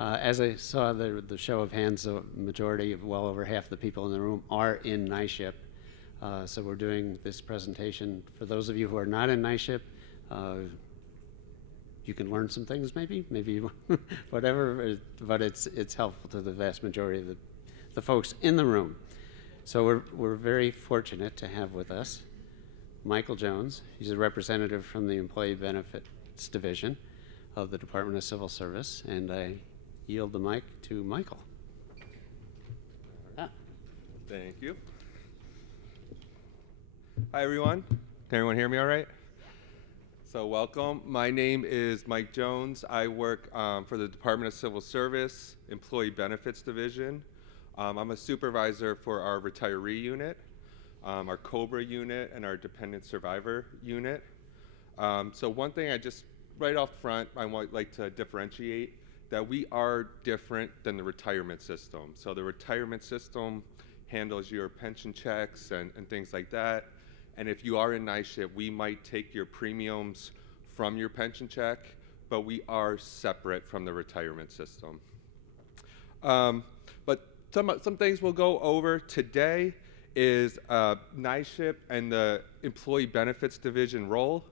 As I saw the show of hands, the majority of well over half the people in the room are in NYSHIP. So we're doing this presentation. For those of you who are not in NYSHIP, you can learn some things maybe whatever, but it's helpful to the vast majority of the folks in the room. So we're very fortunate to have with us Michael Jones. He's a representative from the Employee Benefits Division of the Department of Civil Service, and I yield the mic to Michael. Thank you. Hi, everyone. Can everyone hear me all right? So welcome. My name is Mike Jones. I work for the Department of Civil Service, Employee Benefits Division. I'm a supervisor for our retiree unit, our COBRA unit, and our dependent survivor unit. So one thing I just, right off front, I would like to differentiate that we are different than the retirement system. So the retirement system handles your pension checks and things like that. And if you are in NYSHIP, we might take your premiums from your pension check, but we are separate from the retirement system. But some things we'll go over today is NYSHIP and the Employee Benefits Division role.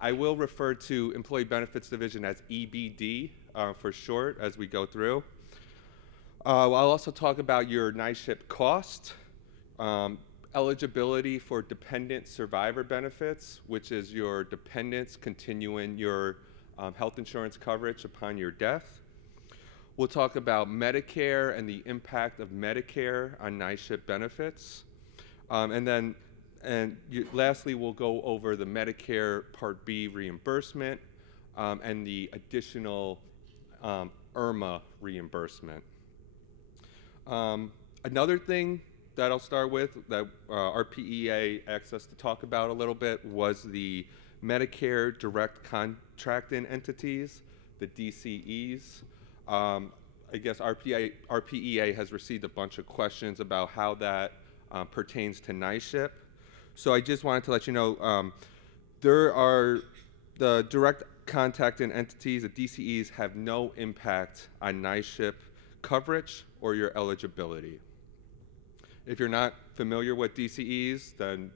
I will refer to Employee Benefits Division as EBD for short as we go through. I'll also talk about your NYSHIP cost, eligibility for dependent survivor benefits, which is your dependents continuing your health insurance coverage upon your death. We'll talk about Medicare and the impact of Medicare on NYSHIP benefits. Lastly, we'll go over the Medicare Part B reimbursement and the additional IRMA reimbursement. Another thing that I'll start with that RPEA asked us to talk about a little bit was the Medicare Direct Contracting Entities, the DCEs. I guess RPEA has received a bunch of questions about how that pertains to NYSHIP. So I just wanted to let you know there are the direct contracting entities, the DCEs, have no impact on NYSHIP coverage or your eligibility. If you're not familiar with DCEs, then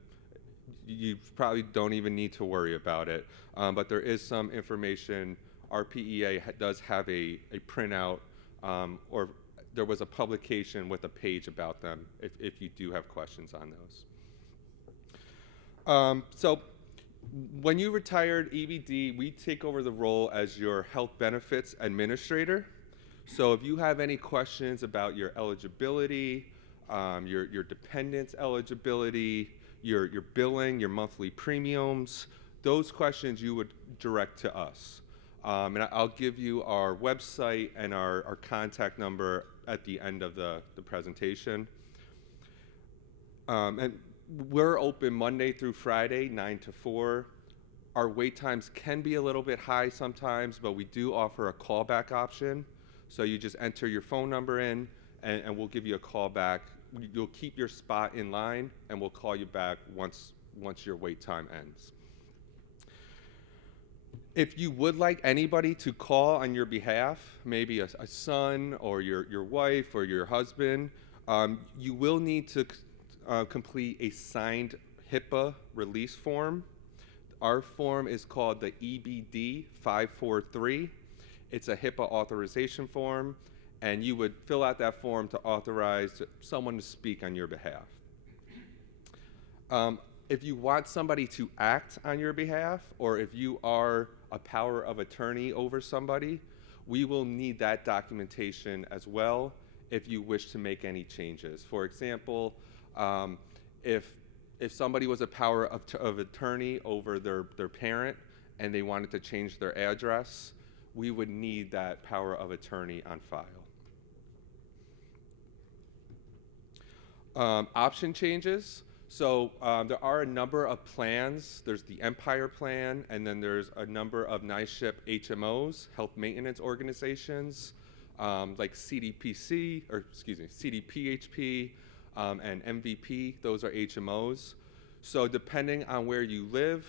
you probably don't even need to worry about it. But there is some information. RPEA does have a printout, or there was a publication with a page about them if you do have questions on those. So when you retired EBD, we take over the role as your health benefits administrator. So if you have any questions about your eligibility, your dependents eligibility, your billing, your monthly premiums, those questions you would direct to us. And I'll give you our website and our contact number at the end of the presentation. And we're open Monday through Friday, 9 to 4. Our wait times can be a little bit high sometimes, but we do offer a callback option. So you just enter your phone number in, and we'll give you a call back. You'll keep your spot in line, and we'll call you back once your wait time ends. If you would like anybody to call on your behalf, maybe a son or your wife or your husband, you will need to complete a signed HIPAA release form. Our form is called the EBD 543. It's a HIPAA authorization form, and you would fill out that form to authorize someone to speak on your behalf. If you want somebody to act on your behalf, or if you are a power of attorney over somebody, we will need that documentation as well if you wish to make any changes. For example, if somebody was a power of attorney over their parent and they wanted to change their address, we would need that power of attorney on file. Option changes. So there are a number of plans. There's the Empire Plan, and then there's a number of NYSHIP HMOs, health maintenance organizations, like CDPHP, and MVP. Those are HMOs. So depending on where you live,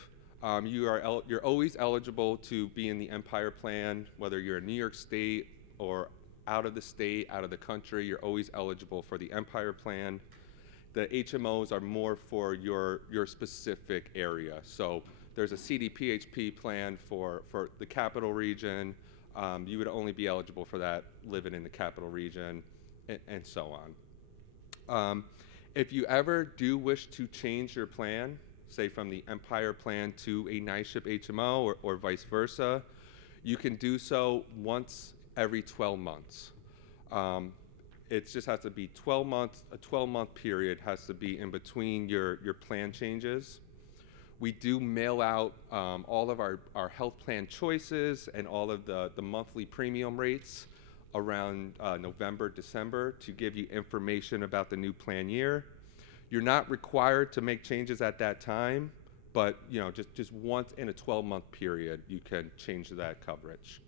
you're always eligible to be in the Empire Plan, whether you're in New York State or out of the state, out of the country, you're always eligible for the Empire plan. The HMOs are more for your specific area. So there's a CDPHP plan for the capital region. You would only be eligible for that living in the capital region, and so on. If you ever do wish to change your plan, say from the Empire plan to a NYSHIP HMO or vice versa, you can do so once every 12 months. It just has to be 12 months, a 12-month period has to be in between your plan changes. We do mail out all of our health plan choices and all of the monthly premium rates around November, December to give you information about the new plan year. You're not required to make changes at that time, but just once in a 12-month period, you can change that coverage.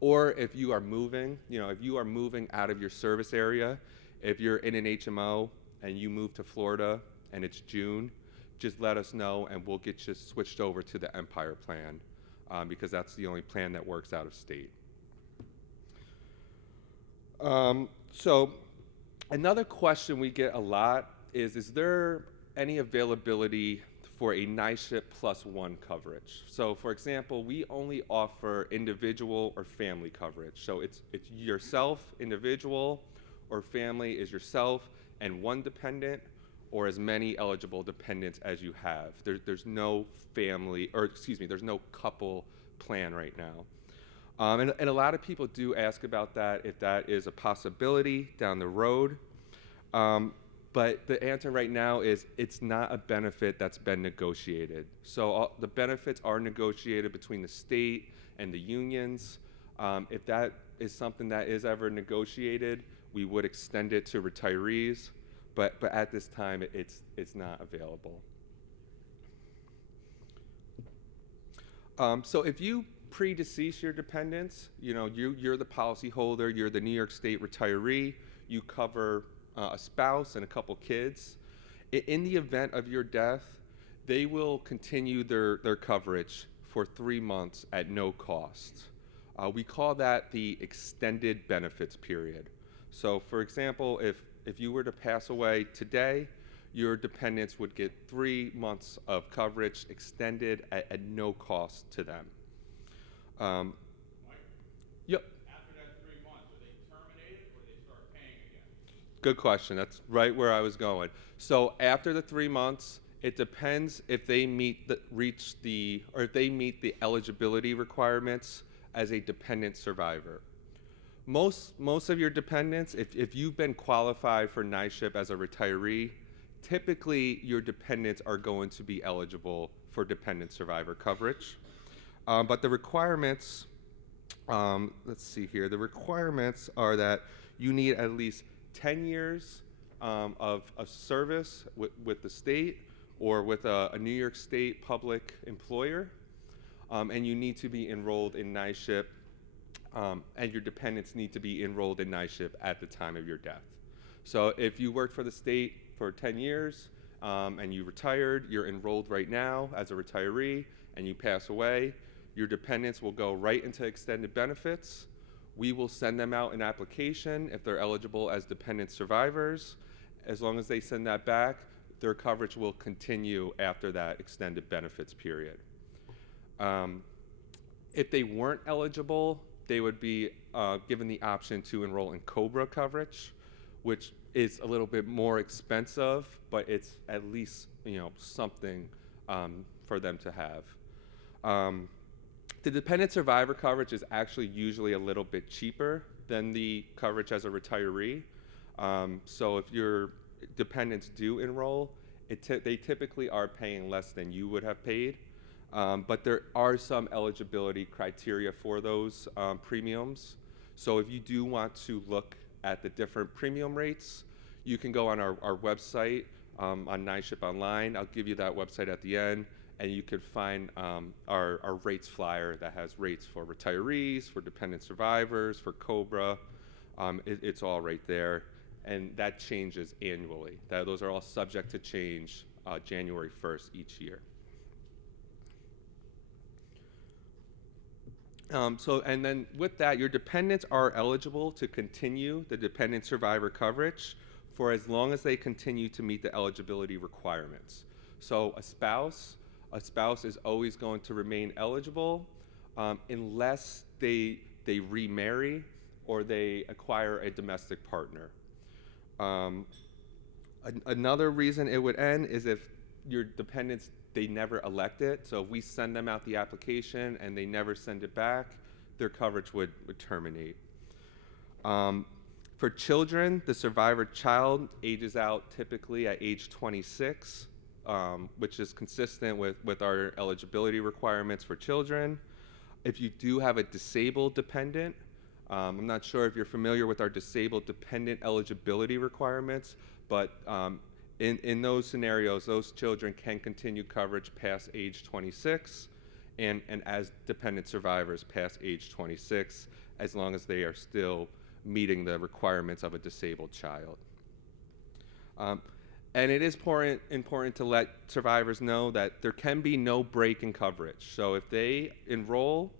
Or if you are moving, if you are moving out of your service area, if you're in an HMO and you move to Florida and it's June, just let us know and we'll get you switched over to the Empire plan because that's the only plan that works out of state. So another question we get a lot is there any availability for a NYSHIP +1 coverage? So for example, we only offer individual or family coverage. So it's yourself, individual, or family is yourself and one dependent, or as many eligible dependents as you have. There's no family, or excuse me, there's no couple plan right now. And a lot of people do ask about that, if that is a possibility down the road. But the answer right now is it's not a benefit that's been negotiated. So the benefits are negotiated between the state and the unions. If that is something that is ever negotiated, we would extend it to retirees. But at this time, it's not available. So if you predecease your dependents, you're the policyholder, you're the New York State retiree, you cover a spouse and a couple kids. In the event of your death, they will continue their coverage for 3 months at no cost. We call that the extended benefits period. So for example, if you were to pass away today, your dependents would get 3 months of coverage extended at no cost to them. Mike? Yep. After that 3 months, are they terminated or they start paying again? Good question. That's right where I was going. So after the 3 months, it depends if they meet the eligibility requirements as a dependent survivor. Most of your dependents, if you've been qualified for NYSHIP as a retiree, typically your dependents are going to be eligible for dependent survivor coverage. But the requirements, let's see here, the requirements are that you need at least 10 years of service with the state or with a New York State public employer, and you need to be enrolled in NYSHIP, and your dependents need to be enrolled in NYSHIP at the time of your death. So if you worked for the state for 10 years and you retired, you're enrolled right now as a retiree, and you pass away, your dependents will go right into extended benefits. We will send them out an application if they're eligible as dependent survivors. As long as they send that back, their coverage will continue after that extended benefits period. If they weren't eligible, they would be given the option to enroll in COBRA coverage, which is a little bit more expensive, but it's at least something for them to have. The dependent survivor coverage is actually usually a little bit cheaper than the coverage as a retiree. So if your dependents do enroll, they typically are paying less than you would have paid. But there are some eligibility criteria for those premiums. So if you do want to look at the different premium rates, you can go on our website on NYSHIP Online. I'll give you that website at the end, and you can find our rates flyer that has rates for retirees, for dependent survivors, for COBRA. It's all right there, and that changes annually. Those are all subject to change January 1st each year. And then with that, your dependents are eligible to continue the dependent survivor coverage for as long as they continue to meet the eligibility requirements. So a spouse is always going to remain eligible unless they remarry or they acquire a domestic partner. Another reason it would end is if your dependents, they never elect it. So if we send them out the application and they never send it back, their coverage would terminate. For children, the survivor child ages out typically at age 26, which is consistent with our eligibility requirements for children. If you do have a disabled dependent, I'm not sure if you're familiar with our disabled dependent eligibility requirements, but in those scenarios, those children can continue coverage past age 26 and as dependent survivors past age 26, as long as they are still meeting the requirements of a disabled child. And it is important to let survivors know that there can be no break in coverage. So if they enroll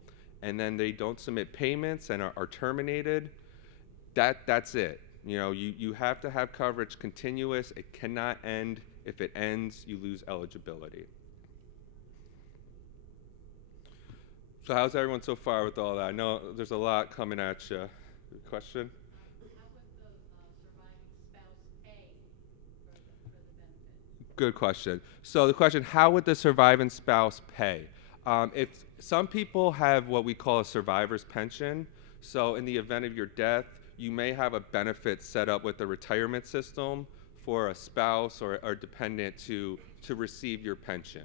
and then they don't submit payments and are terminated, that's it. You have to have coverage continuous. It cannot end. If it ends, you lose eligibility. So how's everyone so far with all that? I know there's a lot coming at you. Question? How would the surviving spouse pay for the benefit? Good question. So the question, how would the surviving spouse pay? If some people have what we call a survivor's pension, so in the event of your death, you may have a benefit set up with the retirement system for a spouse or dependent to receive your pension.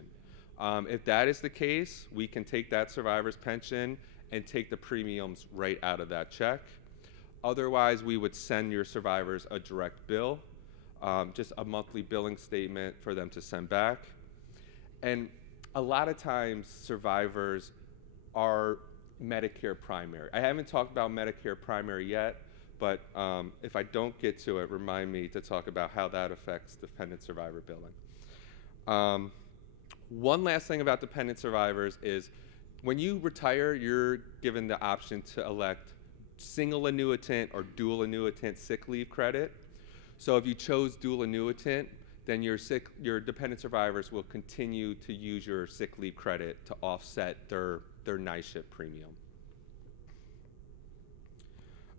If that is the case, we can take that survivor's pension and take the premiums right out of that check. Otherwise, we would send your survivors a direct bill, just a monthly billing statement for them to send back. And a lot of times, survivors are Medicare primary. I haven't talked about Medicare primary yet, but if I don't get to it, remind me to talk about how that affects dependent survivor billing. One last thing about dependent survivors is when you retire, you're given the option to elect single annuitant or dual annuitant sick leave credit. So if you chose dual annuitant, then your dependent survivors will continue to use your sick leave credit to offset their NYSHIP premium.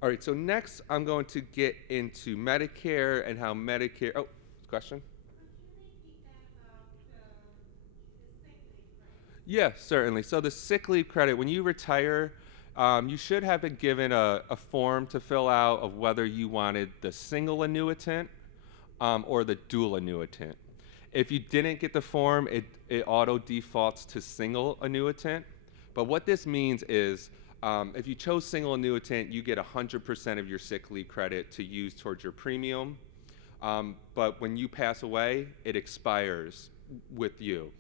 All right, so next I'm going to get into Medicare and how Medicare, oh, question? Yeah, certainly. So the sick leave credit, when you retire, you should have been given a form to fill out of whether you wanted the single annuitant or the dual annuitant. If you didn't get the form, it auto defaults to single annuitant. But what this means is if you chose single annuitant, you get 100% of your sick leave credit to use towards your premium. But when you pass away, it expires with you.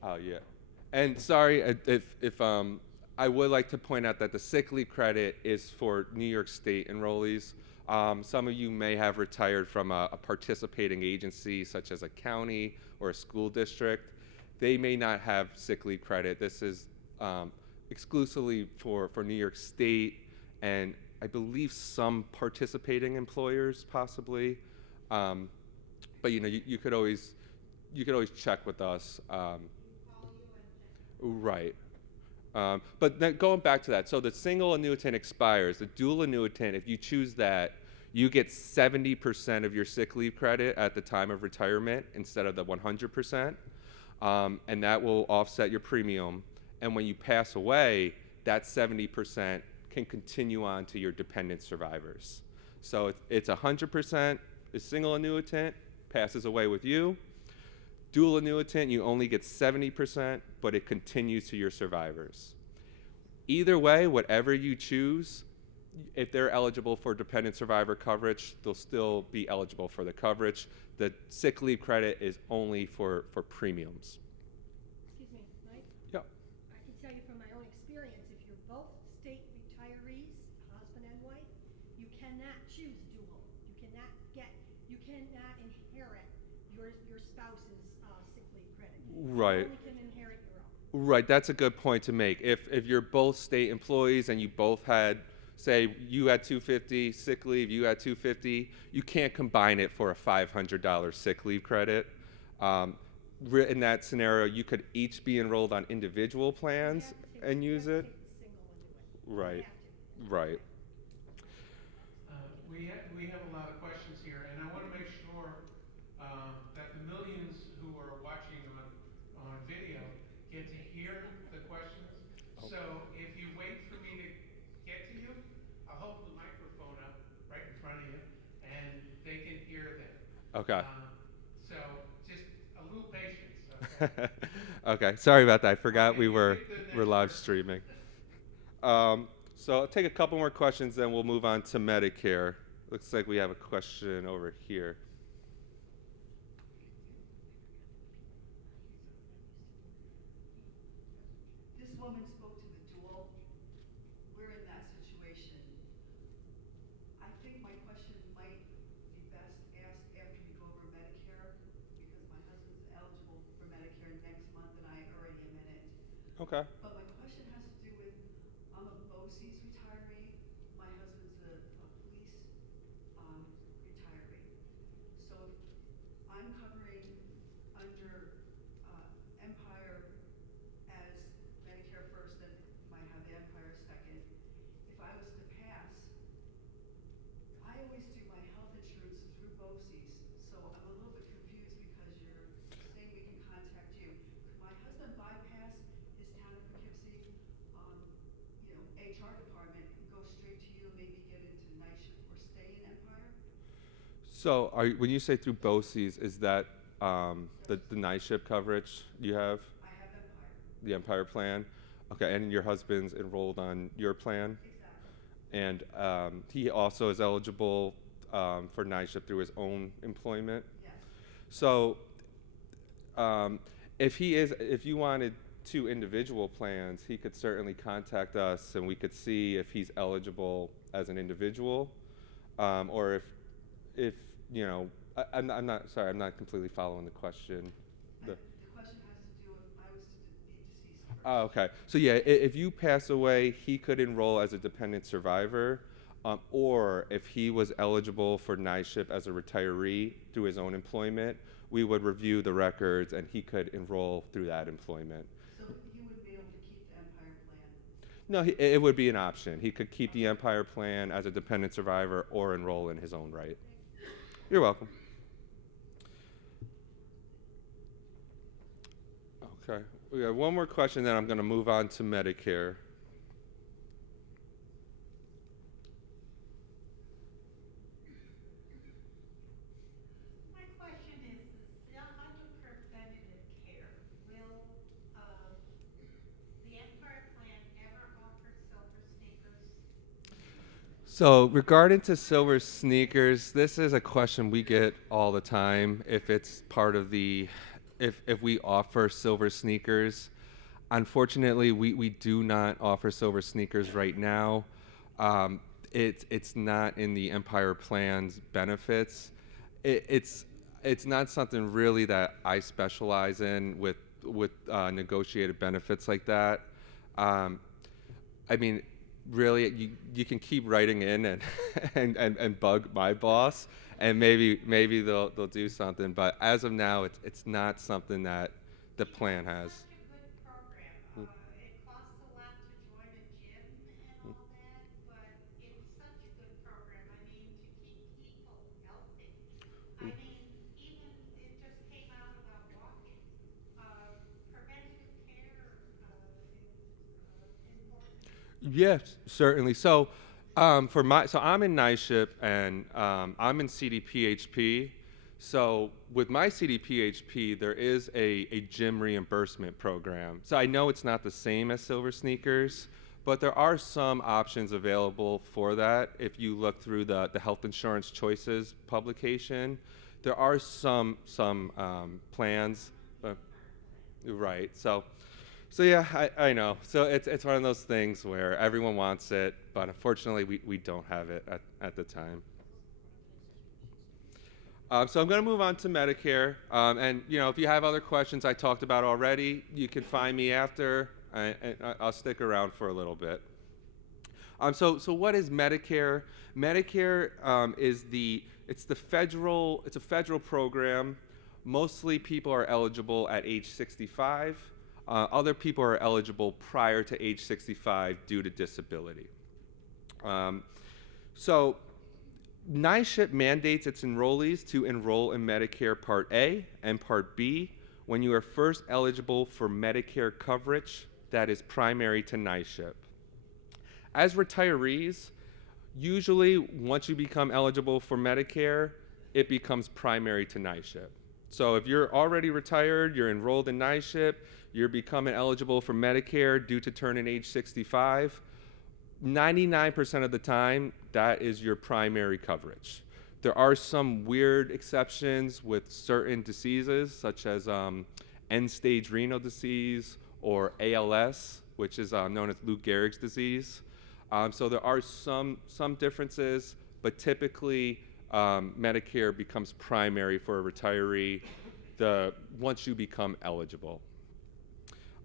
Oh yeah, and sorry if I would like to point out that the sick leave credit is for New York State enrollees. Some of you may have retired from a participating agency such as a county or a school district. They may not have sick leave credit. This is exclusively for New York State and I believe some participating employers possibly. But you could always check with us. Right. But then going back to that, so the single annuitant expires. The dual annuitant, if you choose that, you get 70% of your sick leave credit at the time of retirement instead of the 100%. And that will offset your premium. And when you pass away, that 70% can continue on to your dependent survivors. So it's 100%. The single annuitant passes away with you. Dual annuitant, you only get 70%, but it continues to your survivors. Either way, whatever you choose, if they're eligible for dependent survivor coverage, they'll still be eligible for the coverage. The sick leave credit is only for premiums. Excuse me, Mike? Yeah. I can tell you from my own experience, if you're both state retirees, husband and wife, you cannot choose dual. You cannot inherit your spouse's sick leave credit. Right. You only can Right, that's a good point to make. If you're both state employees and you both had, say, you had 250 sick leave, you had 250, you can't combine it for a $500 sick leave credit. Um, in that scenario, you could each be enrolled on individual plans and use it. Take the single and do it. Right, You have to. right. We have a lot of questions here, and I want to make sure that the millions who are watching on video get to hear the questions. So if you wait for me to get to you, I'll hold the microphone up right in front of you, and they can hear them. Okay. So just a little patience. Okay? Okay, sorry about that. I forgot Okay, we you were pick the next we're live person. streaming. So I'll take a couple more questions, then we'll move on to Medicare. Looks like we have a question over here. This woman spoke to the dual. We're in that situation. I think my question might be best asked after we go over Medicare, because my husband's eligible for Medicare next month and I already am in it. Okay. But my question has to do with, I'm a BOCES retiree. My husband's a police retiree. So if I'm covering under Empire as Medicare first, then might have the Empire second. If I was to pass, I always do my health insurance through BOCES, so I'm a little bit confused because you're saying we can contact you. Could my husband bypass his town of Poughkeepsie, HR department and go straight to you, maybe get into NYSHIP or stay in Empire? So when you say through BOCES, is that the NYSHIP coverage you have? I have Empire. The Empire plan? Okay, and your husband's enrolled on your plan? Exactly. And he also is eligible for NYSHIP through his own employment? Yes. So if you wanted two individual plans, he could certainly contact us and we could see if he's eligible as an individual, or if I'm not sorry, I'm not completely following the question. The question has to do if I was to be deceased first. Oh, okay. So yeah, if you pass away, he could enroll as a dependent survivor, or if he was eligible for NYSHIP as a retiree through his own employment, we would review the records and he could enroll through that employment. So he wouldn't be able to keep the Empire plan? No, it would be an option. He could keep the Empire plan as a dependent survivor or enroll in his own right. You're welcome. Okay, we have one more question, then I'm going to move on to Medicare. My question is, under preventative care, will the Empire Plan ever offer silver sneakers? So regarding to silver sneakers, this is a question we get all the time. If it's part of the, if we offer silver sneakers, unfortunately, we do not offer silver sneakers right now. It's not in the Empire Plan's benefits. It's not something really that I specialize in with negotiated benefits like that. I mean, really, you can keep writing in and bug my boss, and maybe they'll do something. But as of now, it's not something that the plan has. It's such a good program. It costs a lot to join a gym and all that, but it's such a good program. I mean, to keep people healthy. I mean, even it just came out about walking. Preventative care is important. Yes, certainly. So, I'm in NYSHIP and I'm in CDPHP. So, with my CDPHP, there is a gym reimbursement program. So, I know it's not the same as Silver Sneakers, but there are some options available for that. If you look through the Health Insurance Choices publication, there are some plans. Right. So yeah, I know. So it's one of those things where everyone wants it, but unfortunately we don't have it at the time. So I'm going to move on to Medicare. And, if you have other questions I talked about already, you can find me after, and I'll stick around for a little bit. So what is Medicare? Medicare it's a federal program. Mostly people are eligible at age 65. Other people are eligible prior to age 65 due to disability. So NYSHIP mandates its enrollees to enroll in Medicare Part A and Part B when you are first eligible for Medicare coverage that is primary to NYSHIP. As retirees, usually once you become eligible for Medicare, it becomes primary to NYSHIP. So if you're already retired, you're enrolled in NYSHIP, you're becoming eligible for Medicare due to turning age 65, 99% of the time, that is your primary coverage. There are some weird exceptions with certain diseases, such as end-stage renal disease or ALS, which is known as Lou Gehrig's disease. So there are some differences, but typically Medicare becomes primary for a retiree once you become eligible.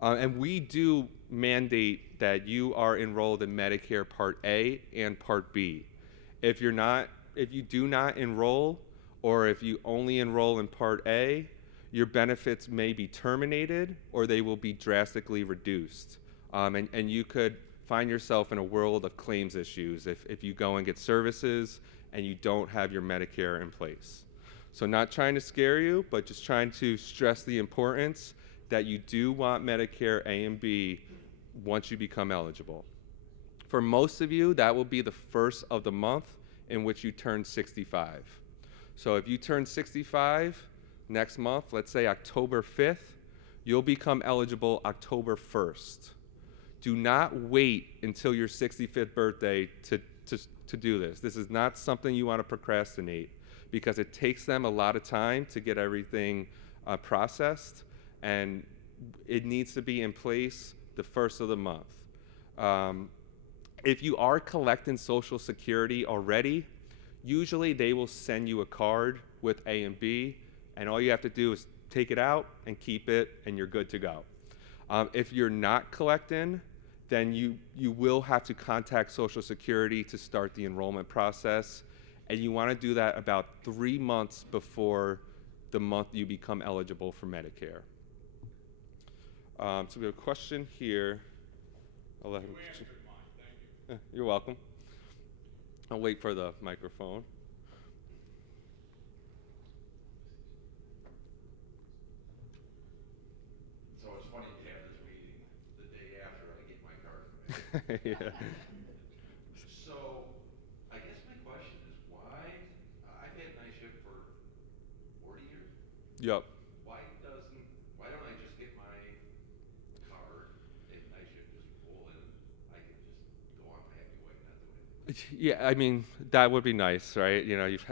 And we do mandate that you are enrolled in Medicare Part A and Part B. If you do not enroll, or if you only enroll in Part A, your benefits may be terminated or they will be drastically reduced. And you could find yourself in a world of claims issues if you go and get services and you don't have your Medicare in place. So not trying to scare you, but just trying to stress the importance that you do want Medicare A and B once you become eligible. For most of you, that will be the first of the month in which you turn 65. So if you turn 65 next month, let's say October 5th, you'll become eligible October 1st. Do not wait until your 65th birthday to do this. This is not something you want to procrastinate because it takes them a lot of time to get everything processed, and it needs to be in place the first of the month. If you are collecting Social Security already, usually they will send you a card with A and B, and all you have to do is take it out and keep it, and you're good to go. If you're not collecting, then you will have to contact Social Security to start the enrollment process, and you want to do that about 3 months before the month you become eligible for Medicare. So we have a question here. I'll let him. You answered mine, thank you. You're welcome. I'll wait for the microphone. So it's funny to have this meeting the day after I get my card from Medicare. Yeah. So I guess my question is why, I've had NYSHIP for 40 years. Yep. Why don't I just get my card and NYSHIP just roll in? I can just go on my happy way and not do anything. Yeah, I mean, that would be nice, right?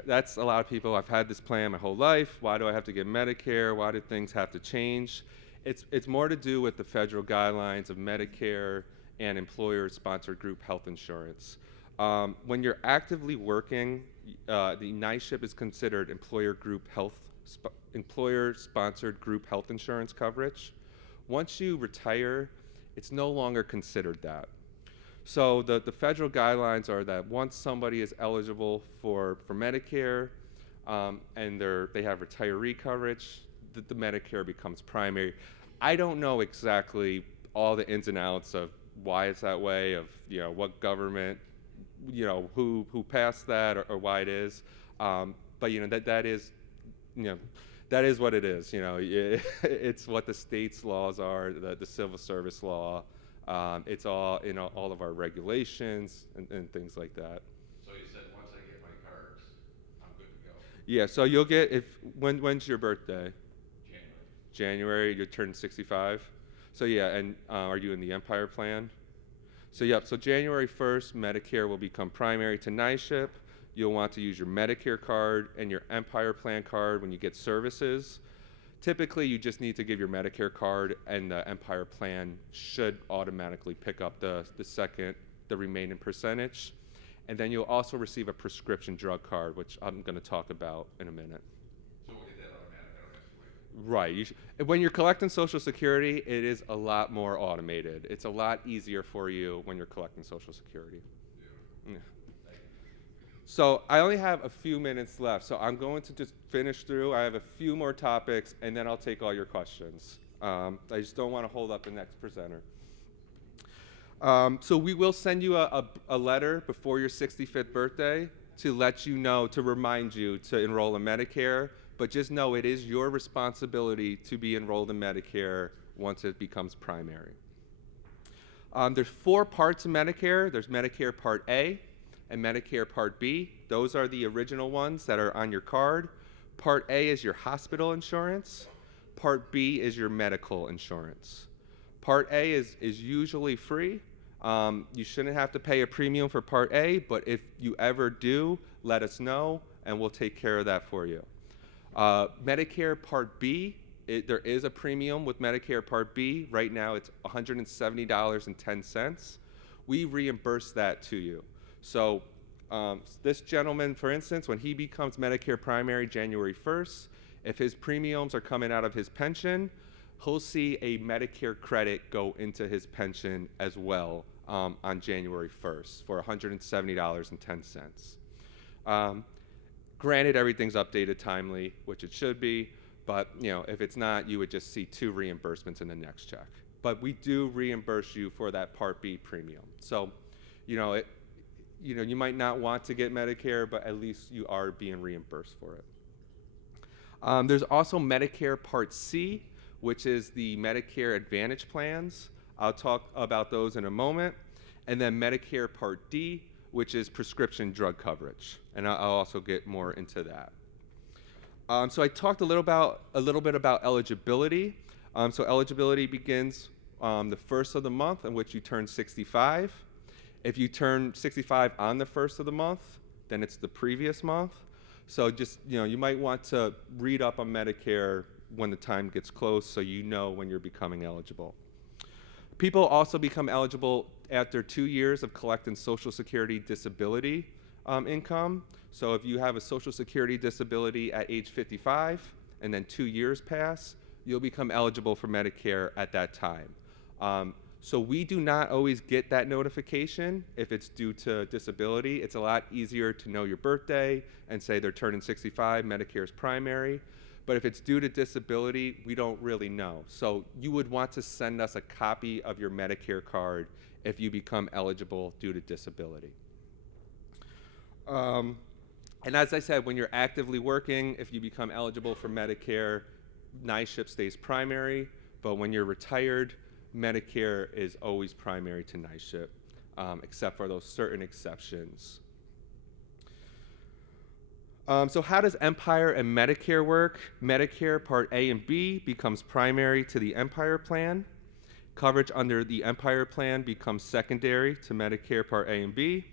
That's a lot of people. I've had this plan my whole life. Why do I have to get Medicare? Why do things have to change? It's more to do with the federal guidelines of Medicare and employer-sponsored group health insurance. When you're actively working, the NYSHIP is considered employer-sponsored group health insurance coverage. Once you retire, it's no longer considered that. So the federal guidelines are that once somebody is eligible for Medicare and they have retiree coverage, the Medicare becomes primary. I don't know exactly all the ins and outs of why it's that way, of what government, who passed that or why it is, but that is what it is. It's what the state's laws are, the civil service law. It's all in all of our regulations and things like that. So you said once I get my cards, I'm good to go. Yeah, so you'll get, when's your birthday? January. You're turning 65. So yeah, and are you in the Empire plan? So yep, so January 1st, Medicare will become primary to NYSHIP. You'll want to use your Medicare card and your Empire plan card when you get services. Typically, you just need to give your Medicare card, and the Empire plan should automatically pick up the remaining percentage. And then you'll also receive a prescription drug card, which I'm going to talk about in a minute. Right. When you're collecting Social Security, it is a lot more automated. It's a lot easier for you when you're collecting Social Security. Yeah. So I only have a few minutes left, so I'm going to just finish through. I have a few more topics, and then I'll take all your questions. I just don't want to hold up the next presenter. So we will send you a letter before your 65th birthday to let you know, to remind you to enroll in Medicare, but just know it is your responsibility to be enrolled in Medicare once it becomes primary. There's 4 parts of Medicare. There's Medicare Part A and Medicare Part B. Those are the original ones that are on your card. Part A is your hospital insurance. Part B is your medical insurance. Part A is usually free. You shouldn't have to pay a premium for Part A, but if you ever do, let us know, and we'll take care of that for you. Medicare Part B, there is a premium with Medicare Part B. Right now, it's $170.10. We reimburse that to you. So this gentleman, for instance, when he becomes Medicare primary January 1st, if his premiums are coming out of his pension, he'll see a Medicare credit go into his pension as well on January 1st for $170.10. Granted, everything's updated timely, which it should be, but if it's not, you would just see 2 reimbursements in the next check. But we do reimburse you for that Part B premium. So, you might not want to get Medicare, but at least you are being reimbursed for it. There's also Medicare Part C, which is the Medicare Advantage plans. I'll talk about those in a moment. And then Medicare Part D, which is prescription drug coverage. And I'll also get more into that. So I talked a little bit about eligibility. So eligibility begins the first of the month in which you turn 65. If you turn 65 on the first of the month, then it's the previous month. So just, you might want to read up on Medicare when the time gets close so you know when you're becoming eligible. People also become eligible after 2 years of collecting Social Security disability income. So if you have a Social Security disability at age 55 and then 2 years pass, you'll become eligible for Medicare at that time. So we do not always get that notification if it's due to disability. It's a lot easier to know your birthday and say they're turning 65, Medicare is primary. But if it's due to disability, we don't really know. So you would want to send us a copy of your Medicare card if you become eligible due to disability. And as I said, when you're actively working, if you become eligible for Medicare, NYSHIP stays primary. But when you're retired, Medicare is always primary to NYSHIP, except for those certain exceptions. So how does Empire and Medicare work? Medicare Part A and B becomes primary to the Empire plan. Coverage under the Empire plan becomes secondary to Medicare Part A and B.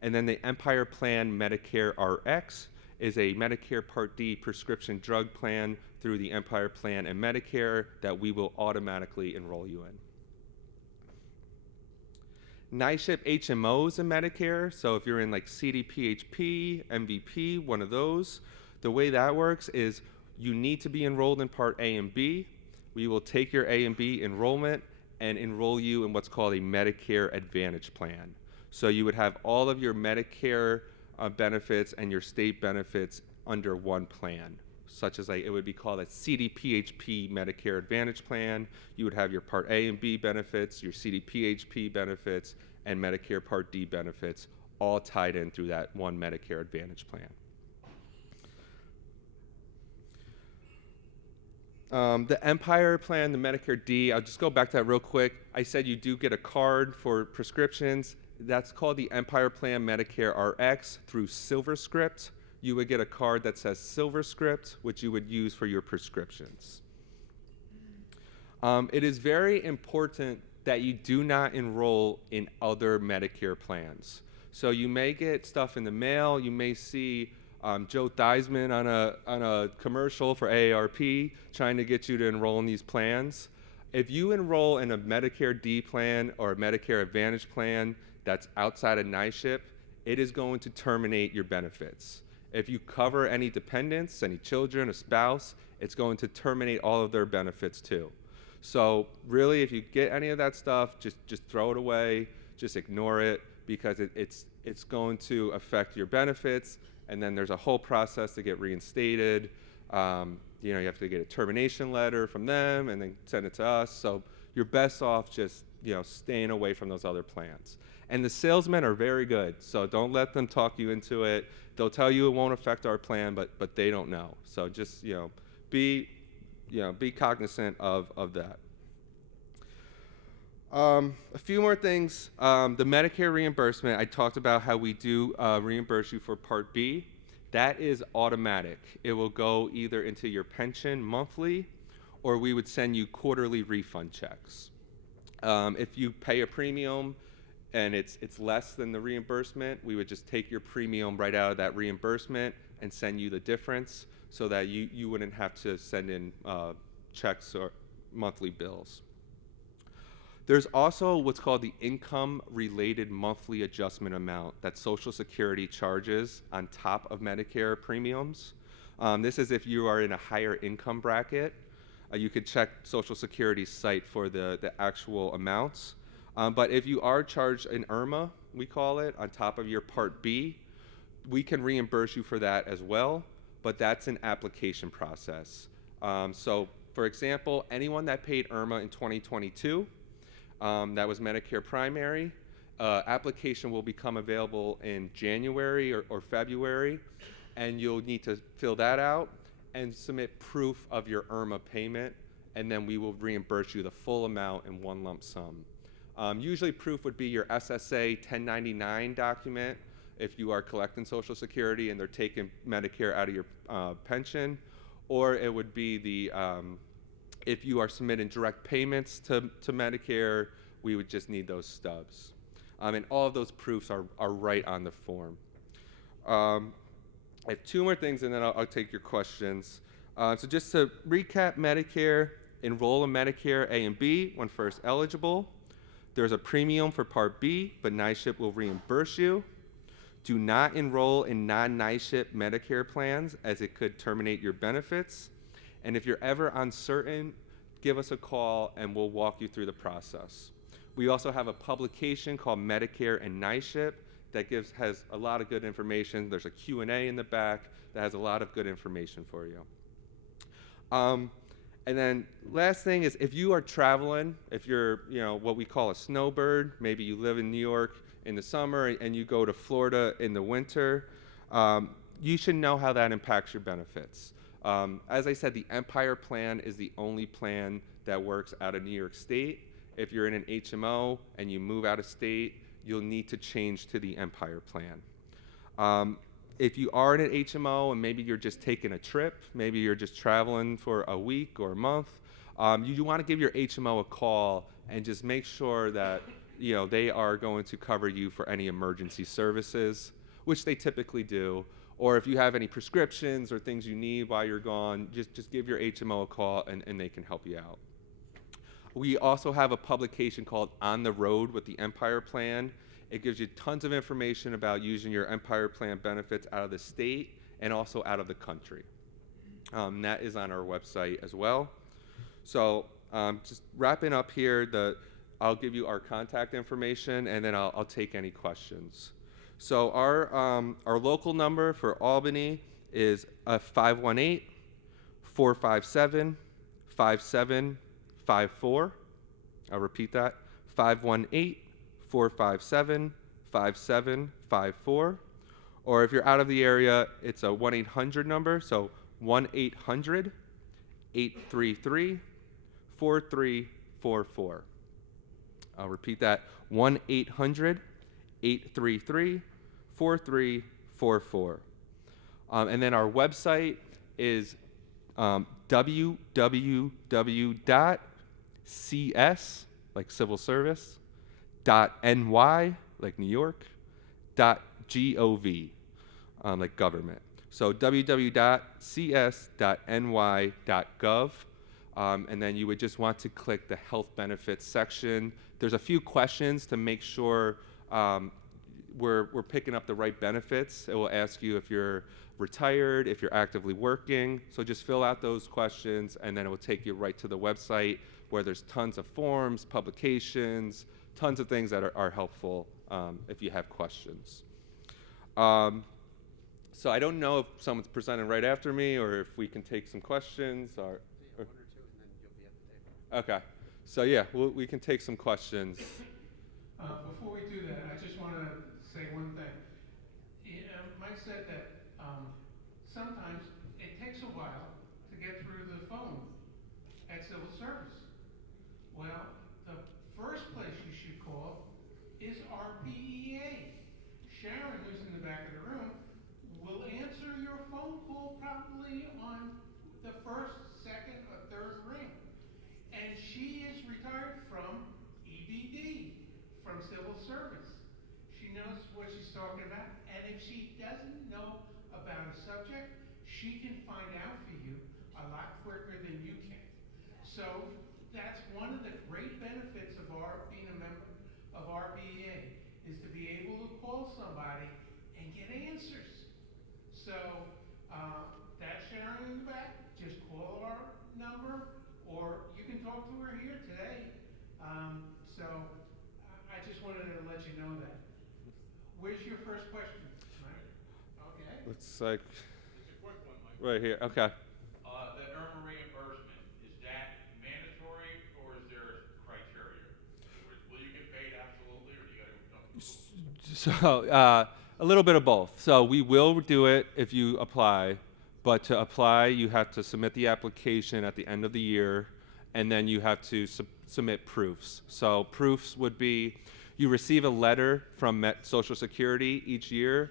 And then the Empire plan Medicare RX is a Medicare Part D prescription drug plan through the Empire plan and Medicare that we will automatically enroll you in. NYSHIP HMOs in Medicare, so if you're in like CDPHP, MVP, one of those, the way that works is you need to be enrolled in Part A and B. We will take your A and B enrollment and enroll you in what's called a Medicare Advantage plan. So you would have all of your Medicare benefits and your state benefits under one plan, such as it would be called a CDPHP Medicare Advantage plan. You would have your Part A and B benefits, your CDPHP benefits, and Medicare Part D benefits all tied in through that one Medicare Advantage plan. The Empire plan, the Medicare D, I'll just go back to that real quick. I said you do get a card for prescriptions. That's called the Empire plan Medicare RX through SilverScript. You would get a card that says SilverScript, which you would use for your prescriptions. It is very important that you do not enroll in other Medicare plans. So you may get stuff in the mail. You may see Joe Theismann on a commercial for AARP trying to get you to enroll in these plans. If you enroll in a Medicare D plan or a Medicare Advantage plan that's outside of NYSHIP, it is going to terminate your benefits. If you cover any dependents, any children, a spouse, it's going to terminate all of their benefits too. So really, if you get any of that stuff, just throw it away, just ignore it, because it's going to affect your benefits, and then there's a whole process to get reinstated. You have to get a termination letter from them and then send it to us. So you're best off just staying away from those other plans. And the salesmen are very good, so don't let them talk you into it. They'll tell you it won't affect our plan, but they don't know. So just be cognizant of that. A few more things. The Medicare reimbursement, I talked about how we do reimburse you for Part B. That is automatic. It will go either into your pension monthly, or we would send you quarterly refund checks. If you pay a premium and it's less than the reimbursement, we would just take your premium right out of that reimbursement and send you the difference, so that you wouldn't have to send in checks or monthly bills. There's also what's called the income-related monthly adjustment amount that Social Security charges on top of Medicare premiums. This is if you are in a higher income bracket. You could check Social Security's site for the actual amounts. But if you are charged an IRMA, we call it, on top of your Part B, we can reimburse you for that as well, but that's an application process. So, for example, anyone that paid IRMA in 2022, that was Medicare primary, application will become available in January or February, and you'll need to fill that out and submit proof of your IRMA payment, and then we will reimburse you the full amount in one lump sum. Usually proof would be your SSA 1099 document if you are collecting Social Security and they're taking Medicare out of your pension, or it would be the if you are submitting direct payments to Medicare, we would just need those stubs. And all of those proofs are right on the form. I have two more things, and then I'll take your questions. So just to recap, Medicare, enroll in Medicare A and B when first eligible. There's a premium for Part B, but NYSHIP will reimburse you. Do not enroll in non-NYSHIP Medicare plans, as it could terminate your benefits. And if you're ever uncertain, give us a call and we'll walk you through the process. We also have a publication called Medicare and NYSHIP that has a lot of good information. There's a Q&A in the back that has a lot of good information for you. And then last thing is, if you are traveling, if you're what we call a snowbird, maybe you live in New York in the summer and you go to Florida in the winter, you should know how that impacts your benefits. As I said, the Empire plan is the only plan that works out of New York State. If you're in an HMO and you move out of state, you'll need to change to the Empire plan. If you are in an HMO and maybe you're just taking a trip, maybe you're just traveling for a week or a month, you want to give your HMO a call and just make sure that they are going to cover you for any emergency services, which they typically do. Or if you have any prescriptions or things you need while you're gone, just give your HMO a call and they can help you out. We also have a publication called On the Road with the Empire Plan. It gives you tons of information about using your Empire Plan benefits out of the state and also out of the country. That is on our website as well. So just wrapping up here, I'll give you our contact information and then I'll take any questions. So our local number for Albany is 518-457-5754. I'll repeat that, 518-457-5754. Or if you're out of the area, it's a 1-800 number, so 1-800-833-4344. I'll repeat that, 1-800-833-4344. And then our website is www.cs, like civil service, .ny, like New York, .gov, like government. So www.cs.ny.gov, and then you would just want to click the health benefits section. There's a few questions to make sure we're picking up the right benefits. It will ask you if you're retired, if you're actively working. So just fill out those questions, and then it will take you right to the website where there's tons of forms, publications, tons of things that are helpful if you have questions. So I don't know if someone's presenting right after me or if we can take some questions. Or okay. So yeah, we can take some questions. Before we do that, I just want to say one thing. Mike said that sometimes it takes a while to get through the phone at civil service. Well, the first place you should call is RPEA. Sharon, who's in the back of the room, will answer your phone call probably on the first, second, or third ring. And she is retired from EBD, from civil service. She knows what she's talking about, and if she doesn't know about a subject, she can find out for you a lot quicker than you can. So that's one of the great benefits of being a member of RPEA, is to be able to call somebody and get answers. So that's Sharon in the back. Just call our number, or you can talk to her here today. So I just wanted to let you know that. Where's your first question, Mike? Okay. Looks like It's a quick one, Mike. right here. Okay. The IRMA reimbursement, is that mandatory or is there criteria? In other words, will you get paid absolutely, or do you got to? So a little bit of both. So we will do it if you apply, but to apply you have to submit the application at the end of the year, and then you have to submit proofs. So proofs would be you receive a letter from Social Security each year.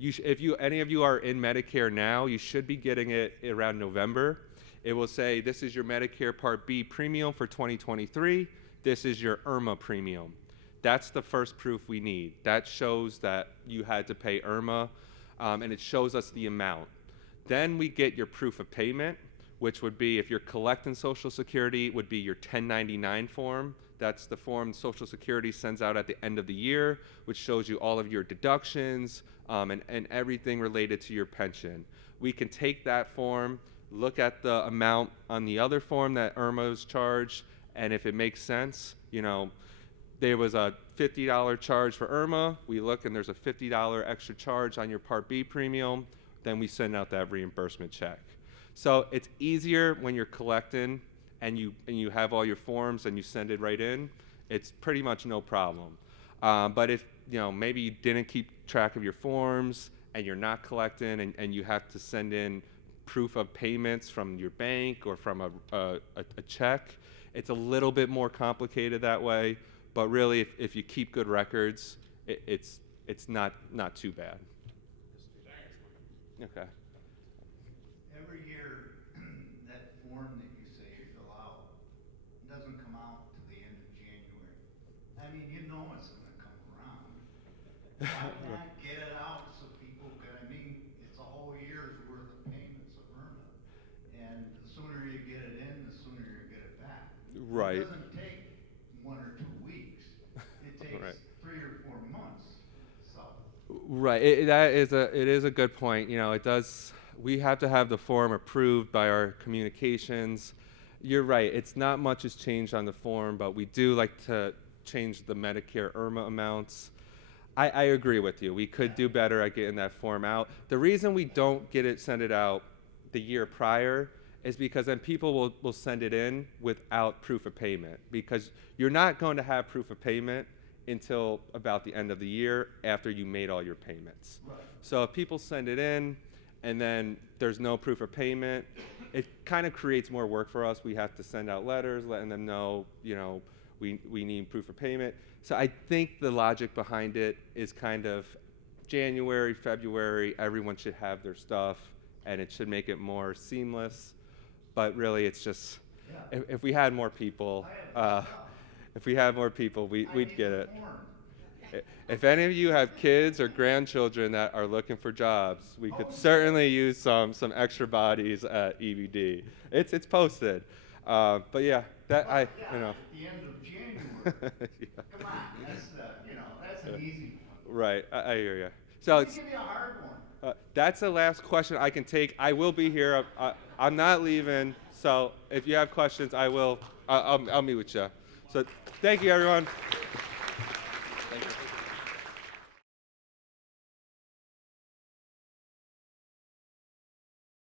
If any of you are in Medicare now, you should be getting it around November. It will say this is your Medicare Part B premium for 2023. This is your IRMA premium. That's the first proof we need. That shows that you had to pay IRMA, and it shows us the amount. Then we get your proof of payment, which would be, if you're collecting Social Security, would be your 1099 form. That's the form Social Security sends out at the end of the year, which shows you all of your deductions and everything related to your pension. We can take that form, look at the amount on the other form that IRMA is charged, and if it makes sense, there was a $50 charge for IRMA, we look and there's a $50 extra charge on your Part B premium, then we send out that reimbursement check. So it's easier when you're collecting and you have all your forms and you send it right in. It's pretty much no problem. But if maybe you didn't keep track of your forms and you're not collecting and you have to send in proof of payments from your bank or from a check, it's a little bit more complicated that way. But really, if you keep good records, it's not too bad. Okay. Every year, that form that you say you fill out doesn't come out to the end of January. I mean, it's gonna come around. Why not get it out so people can, it's a whole year's worth of payments of IRMA. And the sooner you get it in, the sooner you get it back. Right. It doesn't take 1 or 2 weeks. It takes Right. 3 or 4 months. So. Right. It is a good point. It does. We have to have the form approved by our communications. You're right. It's not much has changed on the form, but we do like to change the Medicare IRMA amounts. I agree with you. We could do better at getting that form out. The reason we don't send it out the year prior is because then people will send it in without proof of payment, because you're not going to have proof of payment until about the end of the year after you made all your payments. Right. So if people send it in and then there's no proof of payment, it kind of creates more work for us. We have to send out letters letting them know, we need proof of payment. So I think the logic behind it is kind of January, February, everyone should have their stuff and it should make it more seamless. But really it's just, Yeah. if we had more people, we'd get it. If any of you have kids or grandchildren that are looking for jobs, we could certainly use some extra bodies at EVD. It's posted, but yeah, At the end of January. Yeah. Come on, that's an easy Right, I hear you. So Let me it's, give you a hard one. that's the last question I can take. I will be here. I'm not leaving. So if you have questions, I'll meet with you. So thank you, everyone.